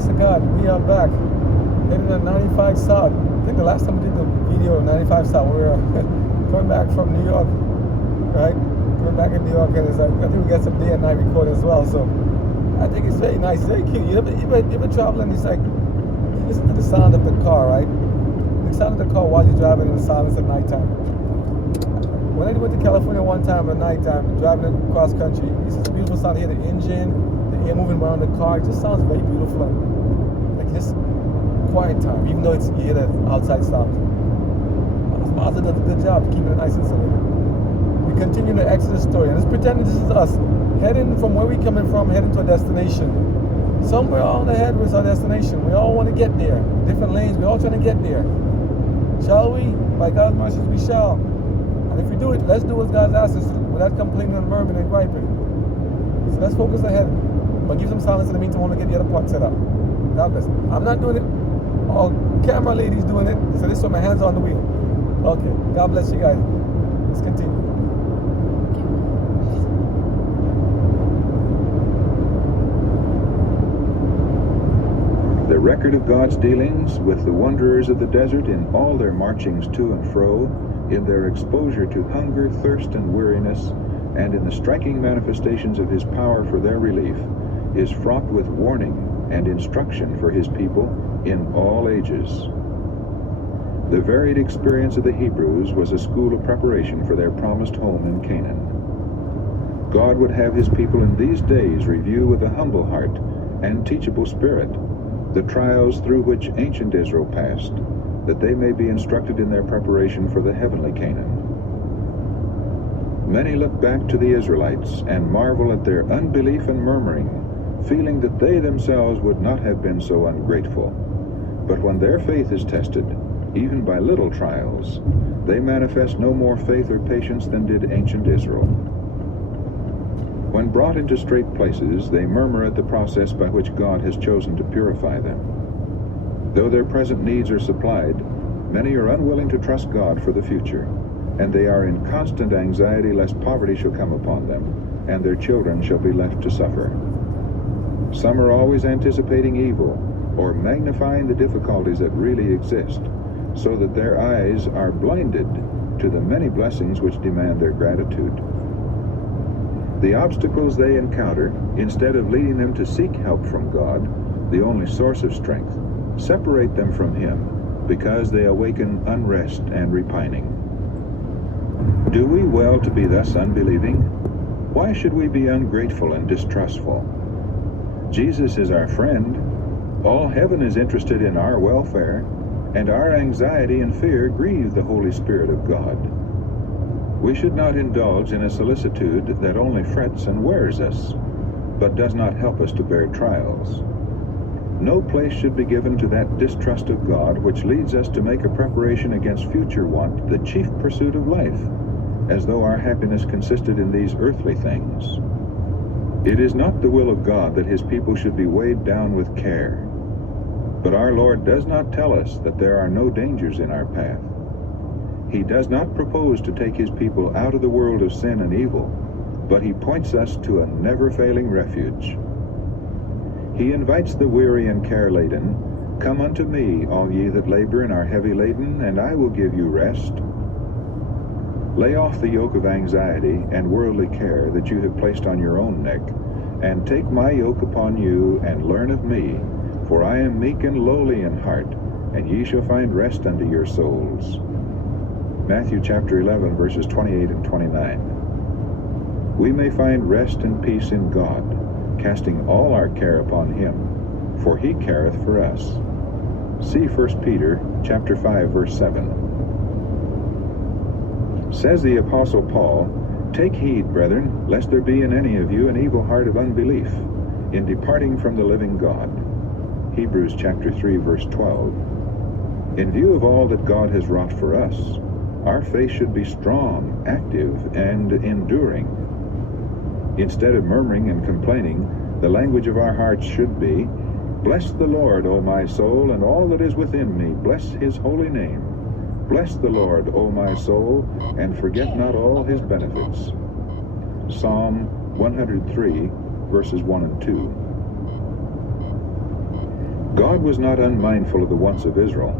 Thanks to God, we are back. Heading to 95 South. I think the last time we did the video of 95 South, we were coming back from New York, right? Coming back in New York, and it's like, I think we got some day and night recording as well. So I think it's very nice, very cute. You ever travel and it's like, you listen to the sound of the car, right? The sound of the car while you're driving in the silence at nighttime. When I went to California one time at nighttime, driving across country, it's just a beautiful sound. You hear the engine, the air moving around the car. It just sounds very beautiful and like just quiet time, even though you hear the outside sound. Mazda does a good job keeping it nice and insulated. We continue the Exodus story, and let's pretend this is us heading from where we're coming from, heading to a destination. Somewhere on the head was our destination. We all want to get there. Different lanes, we're all trying to get there. Shall we? By God's mercies, we shall. And if we do it, let's do what God asks us to do without complaining and murmuring and griping. So let's focus ahead. But give some silence in the meantime when we get the other part set up. God bless. I'm not doing it. Our camera lady's doing it. So this way my hands are on the wheel. Okay. God bless you guys. Let's continue. The record of God's dealings with the wanderers of the desert in all their marchings to and fro, in their exposure to hunger, thirst, and weariness, and in the striking manifestations of his power for their relief, is fraught with warning and instruction for his people in all ages. The varied experience of the Hebrews was a school of preparation for their promised home in Canaan. God would have his people in these days review with a humble heart and teachable spirit the trials through which ancient Israel passed, that they may be instructed in their preparation for the heavenly Canaan. Many look back to the Israelites and marvel at their unbelief and murmuring, feeling that they themselves would not have been so ungrateful. But when their faith is tested, even by little trials, they manifest no more faith or patience than did ancient Israel. When brought into straight places, they murmur at the process by which God has chosen to purify them. Though their present needs are supplied, many are unwilling to trust God for the future, and they are in constant anxiety lest poverty shall come upon them, and their children shall be left to suffer. Some are always anticipating evil, or magnifying the difficulties that really exist, so that their eyes are blinded to the many blessings which demand their gratitude. The obstacles they encounter, instead of leading them to seek help from God, the only source of strength, separate them from him, because they awaken unrest and repining. Do we well to be thus unbelieving? Why should we be ungrateful and distrustful? Jesus is our friend. All heaven is interested in our welfare, and our anxiety and fear grieve the Holy Spirit of God. We should not indulge in a solicitude that only frets and wears us, but does not help us to bear trials. No place should be given to that distrust of God which leads us to make a preparation against future want the chief pursuit of life, as though our happiness consisted in these earthly things. It is not the will of God that his people should be weighed down with care. But our Lord does not tell us that there are no dangers in our path. He does not propose to take his people out of the world of sin and evil, but he points us to a never-failing refuge. He invites the weary and care-laden, "Come unto me, all ye that labor and are heavy laden, and I will give you rest." Lay off the yoke of anxiety and worldly care that you have placed on your own neck, and take my yoke upon you, and learn of me, for I am meek and lowly in heart, and ye shall find rest unto your souls. Matthew chapter 11, verses 28 and 29. We may find rest and peace in God, casting all our care upon him, for he careth for us. See 1 Peter chapter 5, verse 7. Says the Apostle Paul, "Take heed, brethren, lest there be in any of you an evil heart of unbelief, in departing from the living God." Hebrews chapter 3, verse 12. In view of all that God has wrought for us, our faith should be strong, active, and enduring. Instead of murmuring and complaining, the language of our hearts should be, "Bless the Lord, O my soul, and all that is within me, bless his holy name. Bless the Lord, O my soul, and forget not all his benefits." Psalm 103, verses 1 and 2. God was not unmindful of the wants of Israel.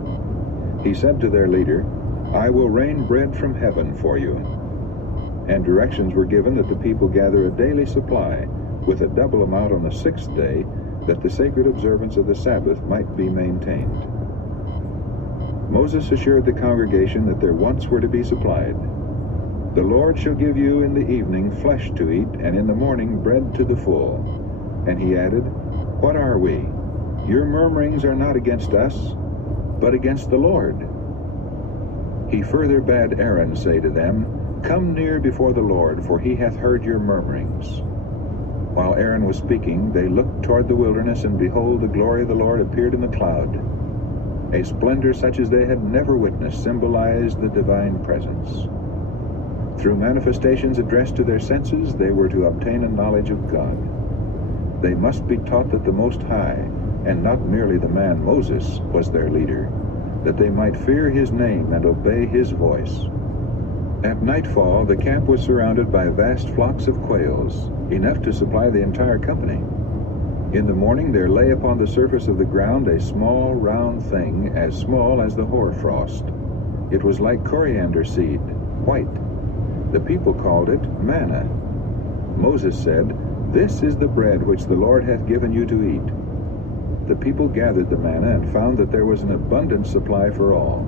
He said to their leader, "I will rain bread from heaven for you." And directions were given that the people gather a daily supply, with a double amount on the sixth day, that the sacred observance of the Sabbath might be maintained. Moses assured the congregation that their wants were to be supplied. "The Lord shall give you in the evening flesh to eat, and in the morning bread to the full." And he added, "What are we? Your murmurings are not against us, but against the Lord." He further bade Aaron say to them, "Come near before the Lord, for he hath heard your murmurings." While Aaron was speaking, they looked toward the wilderness, and behold, the glory of the Lord appeared in the cloud. A splendor such as they had never witnessed symbolized the divine presence. Through manifestations addressed to their senses, they were to obtain a knowledge of God. They must be taught that the Most High, and not merely the man Moses, was their leader, that they might fear his name and obey his voice. At nightfall, the camp was surrounded by vast flocks of quails, enough to supply the entire company. In the morning there lay upon the surface of the ground a small round thing, as small as the hoarfrost. It was like coriander seed, white. The people called it manna. Moses said, "This is the bread which the Lord hath given you to eat." The people gathered the manna and found that there was an abundant supply for all.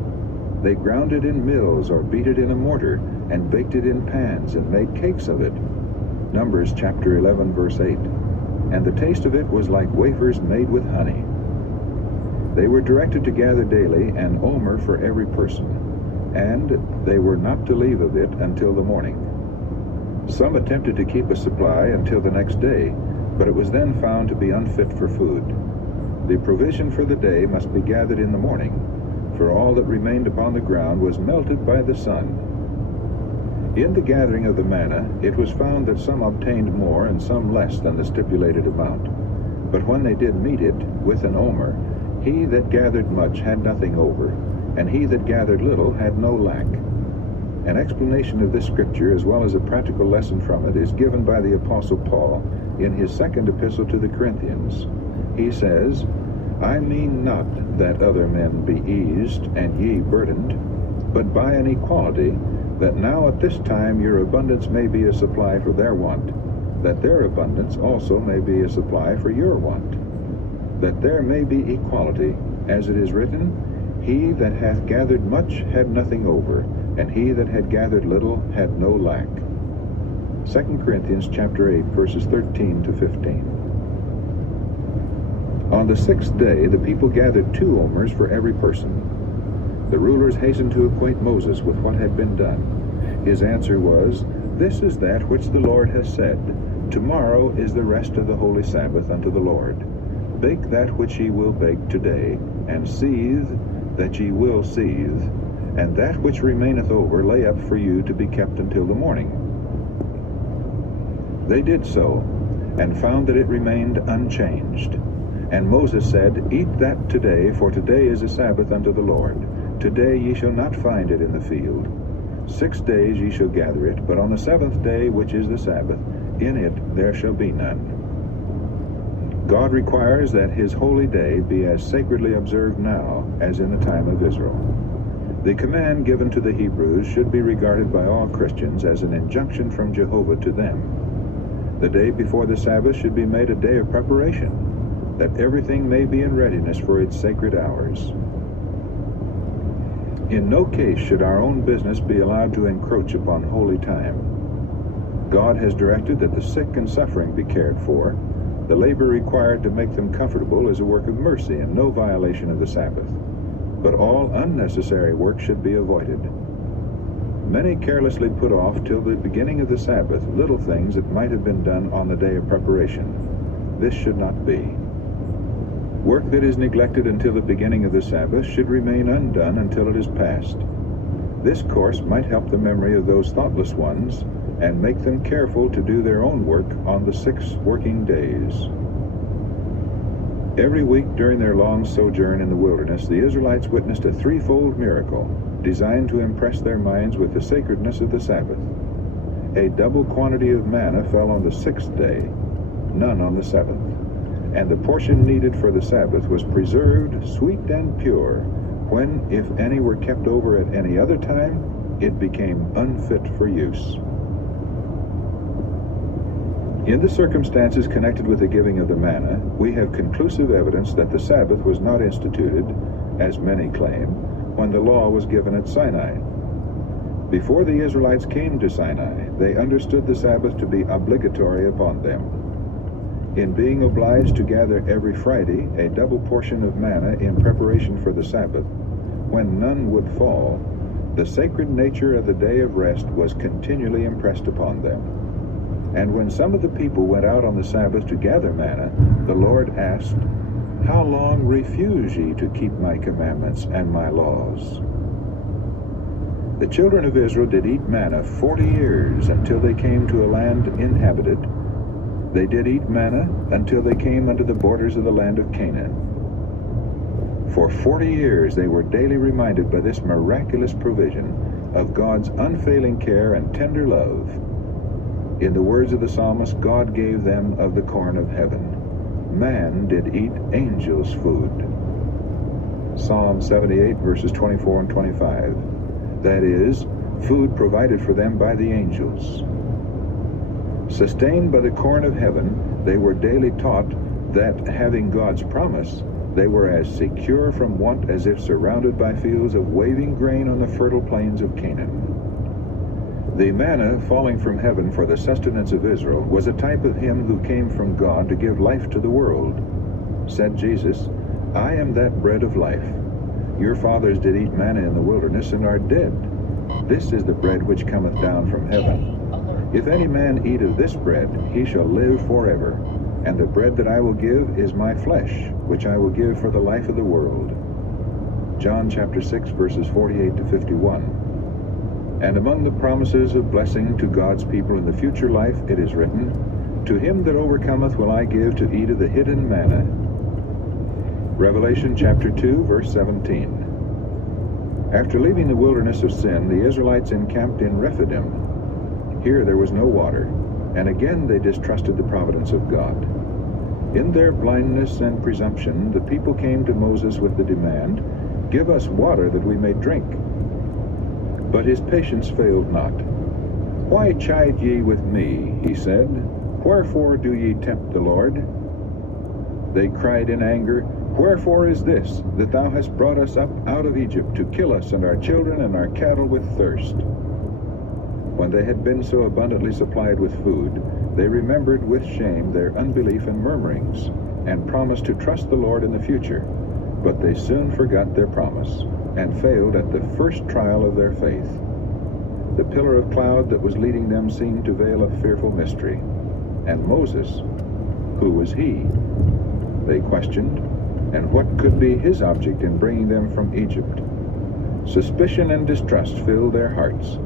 They ground it in mills or beat it in a mortar and baked it in pans and made cakes of it. Numbers chapter 11 verse 8. And the taste of it was like wafers made with honey. They were directed to gather daily an omer for every person, and they were not to leave of it until the morning. Some attempted to keep a supply until the next day, but it was then found to be unfit for food. The provision for the day must be gathered in the morning, for all that remained upon the ground was melted by the sun. In the gathering of the manna, it was found that some obtained more and some less than the stipulated amount. But when they did meet it with an omer, he that gathered much had nothing over, and he that gathered little had no lack. An explanation of this scripture, as well as a practical lesson from it, is given by the Apostle Paul in his second epistle to the Corinthians. He says, "I mean not that other men be eased, and ye burdened, but by an equality, that now at this time your abundance may be a supply for their want, that their abundance also may be a supply for your want, that there may be equality, as it is written, He that hath gathered much had nothing over, and he that had gathered little had no lack." 2 Corinthians chapter 8, verses 13 to 15. On the sixth day, the people gathered 2 omers for every person. The rulers hastened to acquaint Moses with what had been done. His answer was, "This is that which the Lord has said. Tomorrow is the rest of the holy Sabbath unto the Lord. Bake that which ye will bake today, and seethe that ye will seethe, and that which remaineth over lay up for you to be kept until the morning." They did so, and found that it remained unchanged. And Moses said, "Eat that today, for today is a Sabbath unto the Lord. Today ye shall not find it in the field. 6 days ye shall gather it, but on the 7th day, which is the Sabbath, in it there shall be none." God requires that his holy day be as sacredly observed now as in the time of Israel. The command given to the Hebrews should be regarded by all Christians as an injunction from Jehovah to them. The day before the Sabbath should be made a day of preparation, that everything may be in readiness for its sacred hours. In no case should our own business be allowed to encroach upon holy time. God has directed that the sick and suffering be cared for. The labor required to make them comfortable is a work of mercy and no violation of the Sabbath. But all unnecessary work should be avoided. Many carelessly put off till the beginning of the Sabbath little things that might have been done on the day of preparation. This should not be. Work that is neglected until the beginning of the Sabbath should remain undone until it is past. This course might help the memory of those thoughtless ones and make them careful to do their own work on the 6 working days. Every week during their long sojourn in the wilderness, the Israelites witnessed a threefold miracle designed to impress their minds with the sacredness of the Sabbath. A double quantity of manna fell on the 6th day, none on the 7th. and the portion needed for the Sabbath was preserved sweet and pure, when, if any were kept over at any other time, it became unfit for use. In the circumstances connected with the giving of the manna, we have conclusive evidence that the Sabbath was not instituted, as many claim, when the law was given at Sinai. Before the Israelites came to Sinai, they understood the Sabbath to be obligatory upon them. In being obliged to gather every Friday a double portion of manna in preparation for the Sabbath, when none would fall, the sacred nature of the day of rest was continually impressed upon them. And when some of the people went out on the Sabbath to gather manna, the Lord asked, "How long refuse ye to keep my commandments and my laws?" The children of Israel did eat manna 40 years until they came to a land inhabited. They did eat manna until they came unto the borders of the land of Canaan. For 40 years they were daily reminded by this miraculous provision of God's unfailing care and tender love. In the words of the psalmist, God gave them of the corn of heaven. Man did eat angels' food. Psalm 78, verses 24 and 25. That is, food provided for them by the angels. Sustained by the corn of heaven, they were daily taught that, having God's promise, they were as secure from want as if surrounded by fields of waving grain on the fertile plains of Canaan. The manna falling from heaven for the sustenance of Israel was a type of him who came from God to give life to the world. Said Jesus, "I am that bread of life. Your fathers did eat manna in the wilderness and are dead. This is the bread which cometh down from heaven. If any man eat of this bread, he shall live forever. And the bread that I will give is my flesh, which I will give for the life of the world." John chapter 6, verses 48 to 51. And among the promises of blessing to God's people in the future life, it is written, "To him that overcometh will I give to eat of the hidden manna." Revelation chapter 2, verse 17. After leaving the wilderness of sin, the Israelites encamped in Rephidim. Here there was no water, and again they distrusted the providence of God. In their blindness and presumption, the people came to Moses with the demand, "Give us water that we may drink." But his patience failed not. "Why chide ye with me?" he said. "Wherefore do ye tempt the Lord?" They cried in anger, "Wherefore is this, that thou hast brought us up out of Egypt to kill us and our children and our cattle with thirst?" When they had been so abundantly supplied with food, they remembered with shame their unbelief and murmurings, and promised to trust the Lord in the future. But they soon forgot their promise, and failed at the first trial of their faith. The pillar of cloud that was leading them seemed to veil a fearful mystery. And Moses, who was he? They questioned, and what could be his object in bringing them from Egypt? Suspicion and distrust filled their hearts,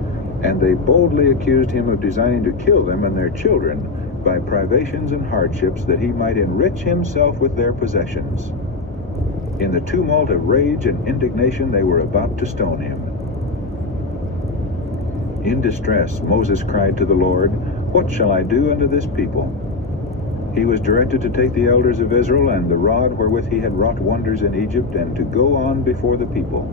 and they boldly accused him of designing to kill them and their children by privations and hardships, that he might enrich himself with their possessions. In the tumult of rage and indignation, they were about to stone him. In distress, Moses cried to the Lord, "What shall I do unto this people?" He was directed to take the elders of Israel and the rod wherewith he had wrought wonders in Egypt, and to go on before the people.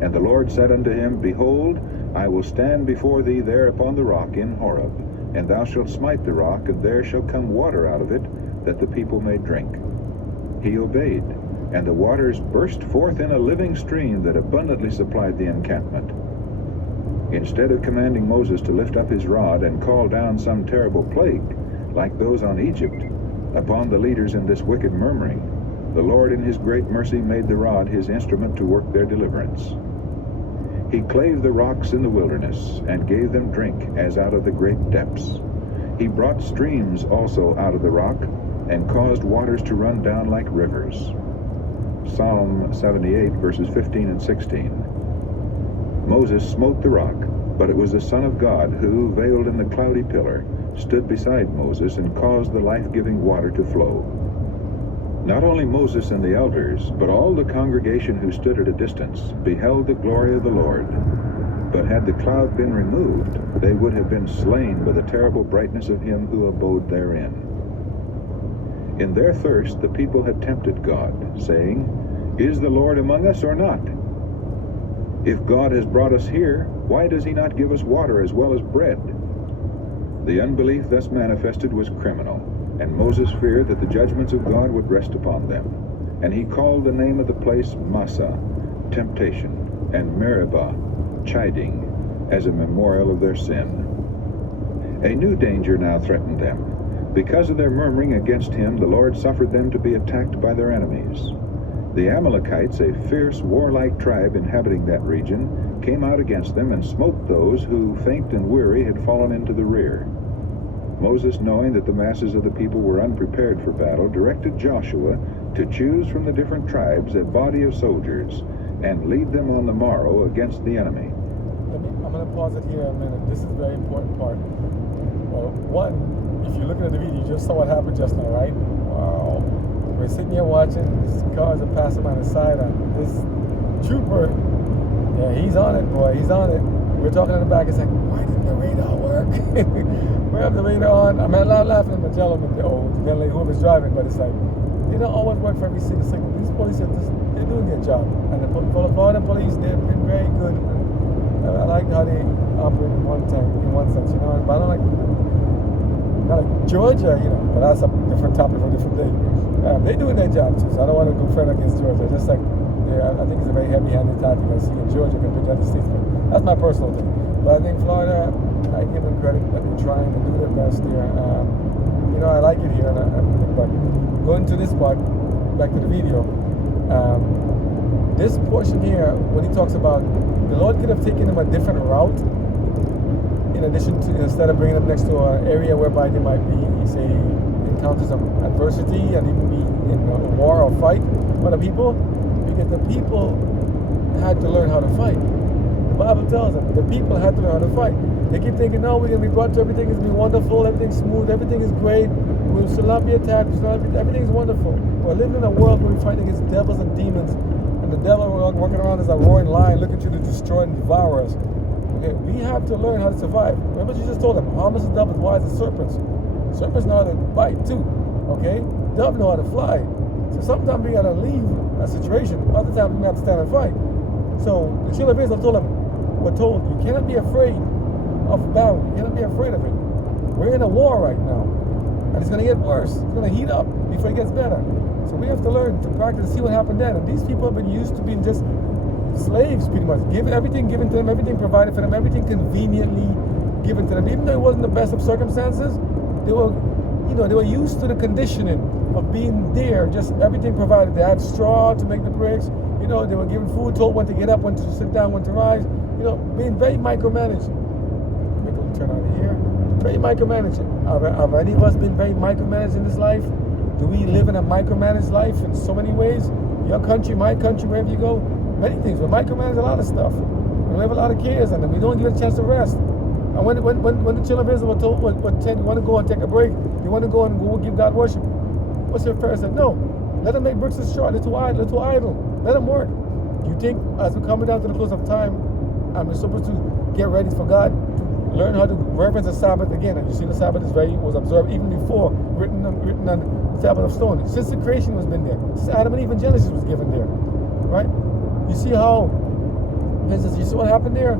And the Lord said unto him, "Behold, I will stand before thee there upon the rock in Horeb, and thou shalt smite the rock, and there shall come water out of it, that the people may drink." He obeyed, and the waters burst forth in a living stream that abundantly supplied the encampment. Instead of commanding Moses to lift up his rod and call down some terrible plague, like those on Egypt, upon the leaders in this wicked murmuring, the Lord in his great mercy made the rod his instrument to work their deliverance. He clave the rocks in the wilderness, and gave them drink as out of the great depths. He brought streams also out of the rock, and caused waters to run down like rivers. Psalm 78, verses 15 and 16. Moses smote the rock, but it was the Son of God who, veiled in the cloudy pillar, stood beside Moses and caused the life-giving water to flow. Not only Moses and the elders, but all the congregation who stood at a distance, beheld the glory of the Lord. But had the cloud been removed, they would have been slain by the terrible brightness of him who abode therein. In their thirst, the people had tempted God, saying, "Is the Lord among us or not? If God has brought us here, why does he not give us water as well as bread?" The unbelief thus manifested was criminal, and Moses feared that the judgments of God would rest upon them. And he called the name of the place Massah, temptation, and Meribah, chiding, as a memorial of their sin. A new danger now threatened them. Because of their murmuring against him, the Lord suffered them to be attacked by their enemies. The Amalekites, a fierce, warlike tribe inhabiting that region, came out against them and smote those who, faint and weary, had fallen into the rear. Moses, knowing that the masses of the people were unprepared for battle, directed Joshua to choose from the different tribes a body of soldiers and lead them on the morrow against the enemy. I'm going to pause it here a minute. This is a very important part. Well, one, if you're looking at the video, you just saw what happened just now, right? Wow. We're sitting here watching, these cars are passing by the side, and this trooper, yeah, he's on it, boy, he's on it. We're talking in the back, it's like, why didn't the radar work? We have the radar on. I'm not laughing at the gentleman, or the lady, whoever's driving, but it's like, they don't always work for every single signal. These police are just, they're doing their job. And the Florida police, they've been very good. I like how they operate in one sense, you know, but I don't like, not like Georgia, you know, but that's a different topic for a different day. They're doing their job too, so I don't want to go further against Georgia. Just like, I think it's a very heavy-handed tactic I see in Georgia compared to other states, but that's my personal thing. But I think Florida, I give them credit that they're trying to do their best there. You know, I like it here, but going to this part, back to the video, this portion here, when he talks about the Lord could have taken him a different route, in addition to, instead of bringing them next to an area whereby they might be, say, encounter some adversity and even be in a war or fight with the people, because the people had to learn how to fight. The Bible tells them the people had to learn how to fight. They keep thinking, no, we're going to be brought to everything is going to be wonderful, everything's smooth, everything is great, we shall not be attacked, everything's wonderful. We're living in a world where we're fighting against devils and demons, and the devil walking around as a roaring lion looking to destroy and devour us. Okay, we have to learn how to survive. Remember what you just told them, harmless as doves, wise as serpents. Serpents know how to bite too, okay? Doves know how to fly. So sometimes we got to leave a situation, other times we have to stand and fight. So the children of Israel were told, you cannot be afraid of battle. You cannot be afraid of it. We're in a war right now, and it's going to get worse. It's going to heat up before it gets better. So we have to learn to practice and see what happened then. And these people have been used to being just slaves, pretty much. Everything given to them, everything provided for them, everything conveniently given to them. Even though it wasn't the best of circumstances, they were used to the conditioning of being there. Just everything provided. They had straw to make the bricks. You know, they were given food, told when to get up, when to sit down, when to rise. You know, being very micromanaged. Maybe we'll turn out here. Very micromanaging. Have any of us been very micromanaged in this life? Do we live in a micromanaged life in so many ways? Your country, my country, wherever you go, many things. We micromanage a lot of stuff. We have a lot of cares, and we don't give a chance to rest. And when the children of Israel were told, you want to go and take a break, you want to go and go give God worship, what's your Pharaoh said? No, let them make bricks of straw. They're too idle. Let them work. Do you think as we're coming down to the close of time, and we're supposed to get ready for God, learn how to reverence the Sabbath again? And you see the Sabbath was observed even before, written on the tablet of stone. Since the creation was been there. Since Adam and Eve in Genesis was given there. Right? You see how, you see what happened there?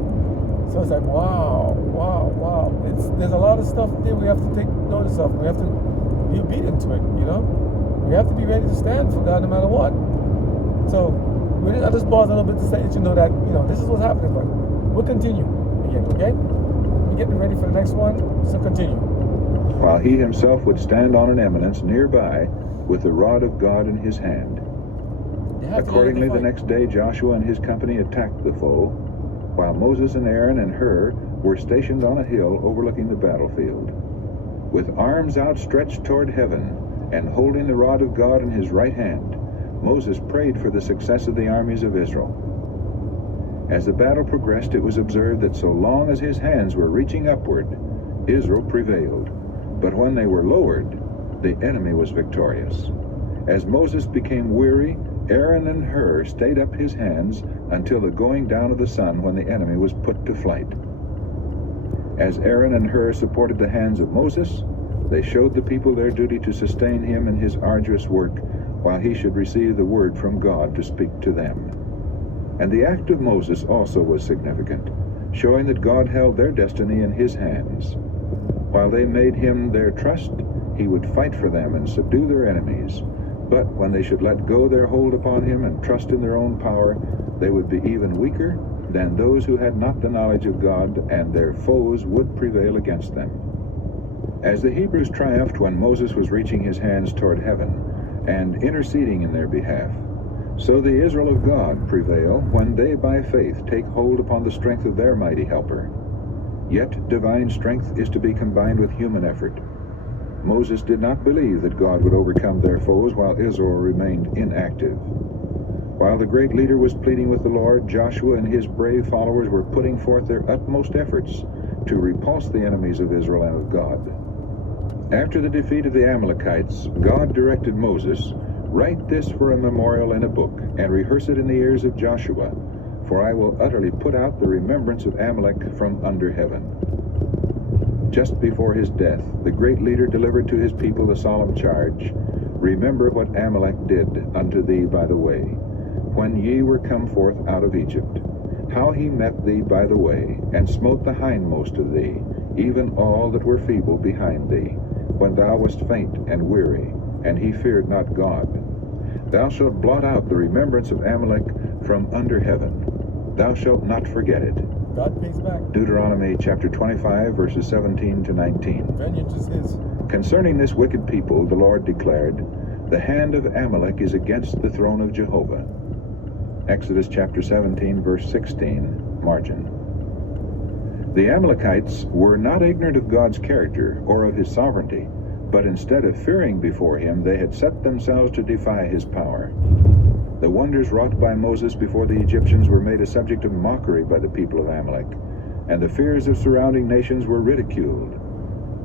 So it's like, wow. There's a lot of stuff there we have to take notice of. We have to be obedient to it, you know? We have to be ready to stand for God no matter what. So, I'll just pause a little bit to say that you know that, you know, this is what's happening, but we'll continue again, okay? We're getting ready for the next one, so continue. While he himself would stand on an eminence nearby with the rod of God in his hand. Accordingly, the next day Joshua and his company attacked the foe, while Moses and Aaron and Hur were stationed on a hill overlooking the battlefield. With arms outstretched toward heaven and holding the rod of God in his right hand, Moses prayed for the success of the armies of Israel. As the battle progressed, it was observed that so long as his hands were reaching upward, Israel prevailed. But when they were lowered, the enemy was victorious. As Moses became weary, Aaron and Hur stayed up his hands until the going down of the sun, when the enemy was put to flight. As Aaron and Hur supported the hands of Moses, They showed the people their duty to sustain him in his arduous work, while he should receive the word from God to speak to them. And the act of Moses also was significant, showing that God held their destiny in his hands. While they made him their trust, he would fight for them and subdue their enemies. But when they should let go their hold upon him and trust in their own power, they would be even weaker than those who had not the knowledge of God, and their foes would prevail against them. As the Hebrews triumphed when Moses was reaching his hands toward heaven and interceding in their behalf, so the Israel of God prevail when they by faith take hold upon the strength of their mighty helper. Yet divine strength is to be combined with human effort. Moses did not believe that God would overcome their foes while Israel remained inactive. While the great leader was pleading with the Lord, Joshua and his brave followers were putting forth their utmost efforts to repulse the enemies of Israel and of God. After the defeat of the Amalekites, God directed Moses, "Write this for a memorial in a book, and rehearse it in the ears of Joshua, for I will utterly put out the remembrance of Amalek from under heaven." Just before his death, the great leader delivered to his people the solemn charge, "Remember what Amalek did unto thee by the way, when ye were come forth out of Egypt, how he met thee by the way, and smote the hindmost of thee, even all that were feeble behind thee, when thou wast faint and weary, and he feared not God. Thou shalt blot out the remembrance of Amalek from under heaven. Thou shalt not forget it." God pays back. Deuteronomy chapter 25, verses 17 to 19. Vengeance is his. Concerning this wicked people, the Lord declared, "The hand of Amalek is against the throne of Jehovah." Exodus chapter 17, verse 16, margin. The Amalekites were not ignorant of God's character or of his sovereignty, but instead of fearing before him, they had set themselves to defy his power. The wonders wrought by Moses before the Egyptians were made a subject of mockery by the people of Amalek, and the fears of surrounding nations were ridiculed.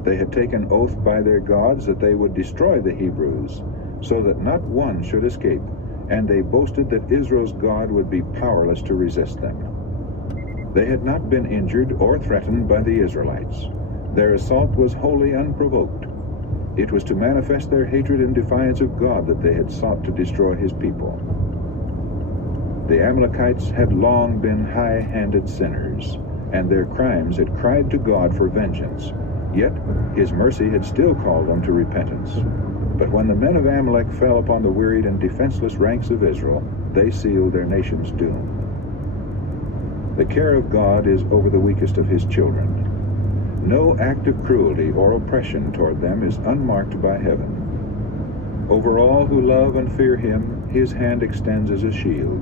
They had taken oath by their gods that they would destroy the Hebrews, so that not one should escape, and they boasted that Israel's God would be powerless to resist them. They had not been injured or threatened by the Israelites. Their assault was wholly unprovoked. It was to manifest their hatred and defiance of God that they had sought to destroy his people. The Amalekites had long been high-handed sinners, and their crimes had cried to God for vengeance. Yet his mercy had still called them to repentance. But when the men of Amalek fell upon the wearied and defenseless ranks of Israel, they sealed their nation's doom. The care of God is over the weakest of his children. No act of cruelty or oppression toward them is unmarked by heaven. Over all who love and fear him, his hand extends as a shield.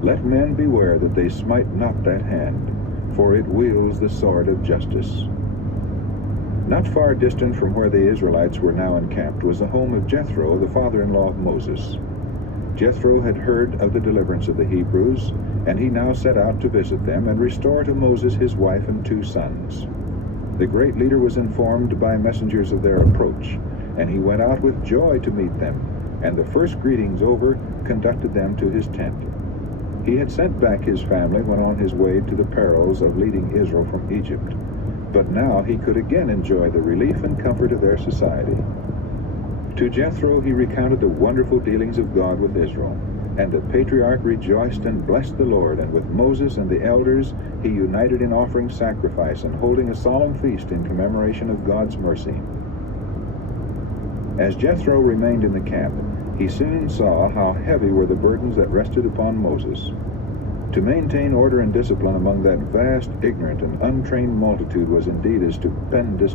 Let men beware that they smite not that hand, for it wields the sword of justice. Not far distant from where the Israelites were now encamped was the home of Jethro, the father-in-law of Moses. Jethro had heard of the deliverance of the Hebrews, and he now set out to visit them and restore to Moses his wife and 2 sons. The great leader was informed by messengers of their approach, and he went out with joy to meet them, and the first greetings over, conducted them to his tent. He had sent back his family when on his way to the perils of leading Israel from Egypt, but now he could again enjoy the relief and comfort of their society. To Jethro he recounted the wonderful dealings of God with Israel, and the patriarch rejoiced and blessed the Lord, and with Moses and the elders he united in offering sacrifice and holding a solemn feast in commemoration of God's mercy. As Jethro remained in the camp, he soon saw how heavy were the burdens that rested upon Moses. To maintain order and discipline among that vast, ignorant, and untrained multitude was indeed a stupendous